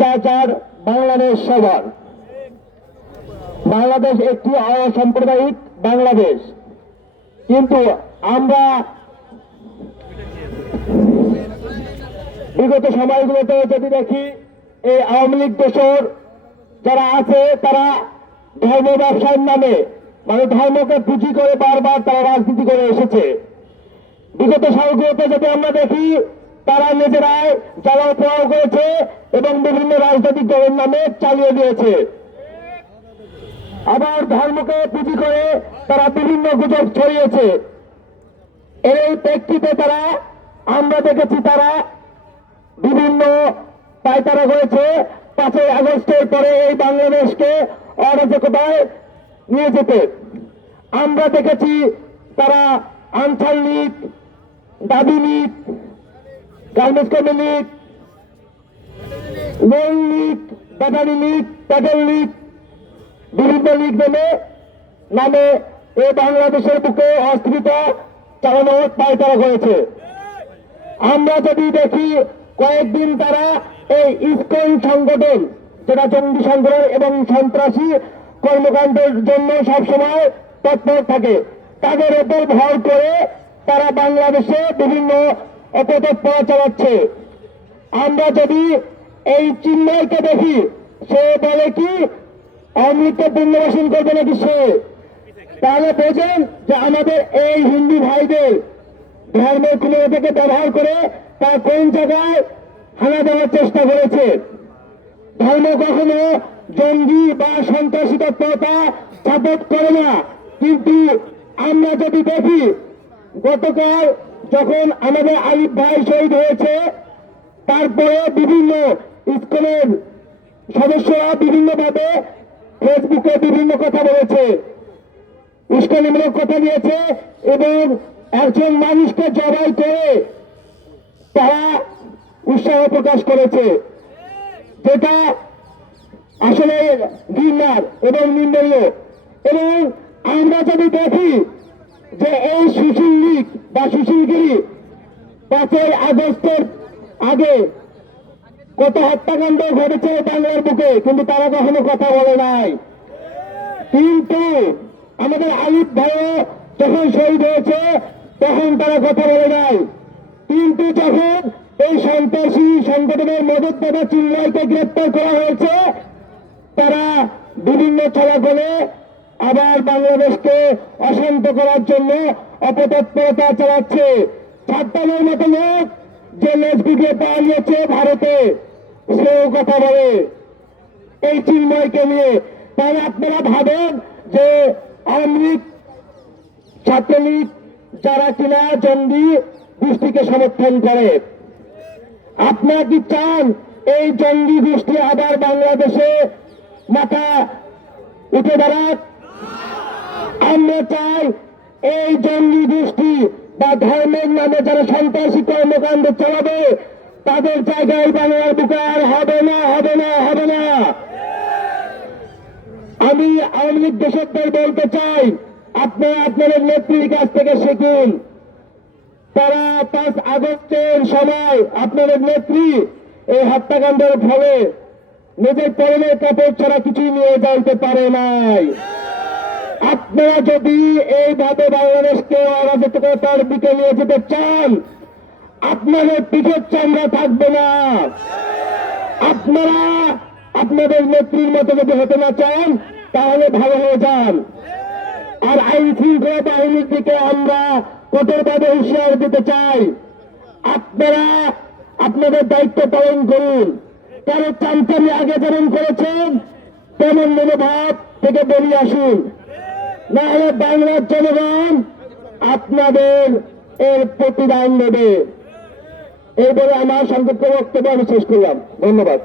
চাচার বাংলাদেশ সবার। বাংলাদেশ একটি অসাম্প্রদায়িক বাংলাদেশ, কিন্তু আমরা বিগত সময়গুলোতে যদি দেখি এই আওয়ামী লীগ দোসর যারা আছে তারা ধর্ম ব্যবসার নামে মানে ধর্মকে পুঁজি করে বারবার তারা রাজনীতি করে এসেছে। বিগত সালগুলোতে যদি আমরা দেখি তারা নিজেরাই জ্বালাও পোড়াও করেছে এবং বিভিন্ন রাজনৈতিক দলের নামে চালিয়ে দিয়েছে। আবার ধর্মকে পুঁজি করে তারা বিভিন্ন গুজব ছড়িয়েছে। এর এই প্রেক্ষিতে আমরা দেখেছি তারা বিভিন্ন পায়তারা করেছে 5ই আগস্টের পরে এই বাংলাদেশকে অরাজকতায় নিয়ে যেতে। আমরা দেখেছি তারা আনসার লীগ, দাবি লীগ, গার্মেন্টস কর্মী league, loan league, battery league, pedal league, বিভিন্ন লীগ নামে এই বাংলাদেশের বুকে অস্থিরতা চালানোর পায়তারা করেছে। আমরা যদি দেখি কয়েকদিন তারা এই ইসকন সংগঠন যেটা জঙ্গি সংগঠন এবং সন্ত্রাসী কর্মকাণ্ডের জন্য সবসময় তৎপর থাকে, তাদের উপর ভর করে তারা বাংলাদেশে বিভিন্ন অপতৎপরা চালাচ্ছে। আমরা যদি এই চিন্ময়কে দেখি, সে বলে কি আওয়ামী লীগকে পুনর্বাসন করবে নাকি সে, তাহলে বোঝেন যে আমাদের এই হিন্দু ভাইদের ধর্মের থেকে ব্যবহার করে তার কোন জায়গায় হানা দেওয়ার চেষ্টা করেছে। ধর্ম কখনো জঙ্গি বা সন্ত্রাসী তৎপরতা সাপোর্ট করে না, কিন্তু আমরা যদি দেখি গতকাল যখন আমাদের আলিফ ভাই শহীদ হয়েছে, তারপরে বিভিন্ন স্কুলের সদস্যরা বিভিন্নভাবে ফেসবুকে বিভিন্ন কথা বলেছে, উস্কানিমূলক কথা দিয়েছে এবং একজন মানুষকে জবাই করে তারা উৎসাহ প্রকাশ করেছে, যেটা আসলে ঘৃণার এবং নিন্দনীয়। এবং আমরা যদি দেখি যে এই সুশীল লীগ বা সুশীলগিরি 5ই আগস্টের আগে কত হত্যাকাণ্ড ঘটেছে বাংলার বুকে, কিন্তু তারা কখনো কথা বলে নাই। কিন্তু আমাদের আলিফ ভাইও যখন শহীদ হয়েছে তখন তারা কথা বলে নাই। কিন্তু যখন এই সন্ত্রাসী সংগঠনের মদতদাতা চিন্ময়কে গ্রেপ্তার করা হয়েছে, তারা বিভিন্ন ছলাকলে আবার বাংলাদেশকে অশান্ত করার জন্য অপতৎপরতা চালাচ্ছে। 56 মতো লোক যে লেজবিকে পালিয়েছে ভারতে, সেও কথা বলে এই চিন্ময়কে নিয়ে। তাহলে আপনারা ভাবেন যে আওয়ামী লীগ, ছাত্রলীগ যারা কিনা জঙ্গি গোষ্ঠীকে সমর্থন করে, আপনারা কি চান এই জঙ্গি গোষ্ঠী আবার বাংলাদেশে মাথা উঠে দাঁড়াক? আমরা চাই এই জঙ্গি গোষ্ঠী বা ধর্মের নামে যারা সন্ত্রাসী কর্মকাণ্ড চালাবে তাদের জায়গায় বাংলার বুকে আর হবে না, হবে না, হবে না। আমি আওয়ামী লীগ দোষকদের বলতে চাই, আপনারা আপনাদের নেত্রীর কাছ থেকে শিখুন। তারা 5 আগস্টের সময় আপনাদের নেত্রী এই হত্যাকাণ্ডের ফলে নিজের পরনের কাপড় ছাড়া কিছুই নিয়ে যাইতে পারে নাই। আপনারা যদি এইভাবে বাংলাদেশকে অরাজকতার দিকে নিয়ে যেতে চান, আপনাদের পিঠের চামড়া থাকবে না। আপনারা আপনাদের নেত্রীর মতো যদি হতে না চান তাহলে ভালো হয়ে যান। আর আইন শৃঙ্খলা বাহিনীর দিকে আমরা কঠোরভাবে হুঁশিয়ার দিতে চাই, আপনারা আপনাদের দায়িত্ব পালন করুন। কারো চামচামি আগে যেমন করেছেন তেমন মনোভাব থেকে বেরিয়ে আসুন, না হলে বাংলার জনগণ আপনাদের এর প্রতিদান দেবে। এই বলে আমার সংক্ষিপ্ত বক্তব্য আমি শেষ করলাম। ধন্যবাদ।